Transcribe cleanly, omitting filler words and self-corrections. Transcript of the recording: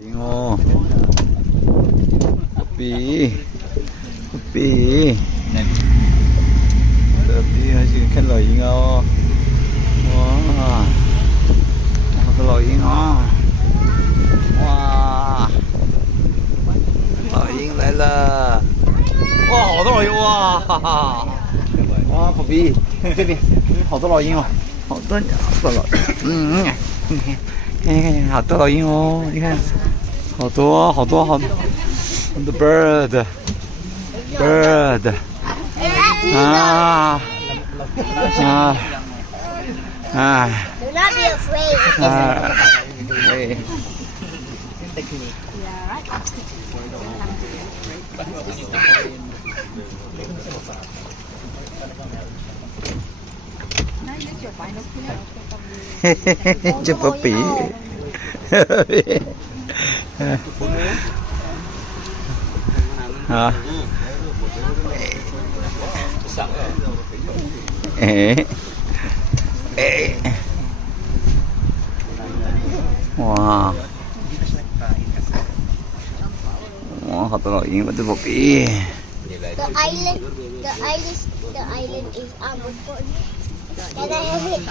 잉어 뽀삐 지금 캔러 잉어 와 캔러 잉어哇老鹰来了哇好多老鹰哇哈哈哇宝贝这边好多老鹰哦好多老看好多老鹰哦你看好多好多the bird啊Do not be afraid. cho puppy hả wow hot dog ini betul puppy The island is Can I have it?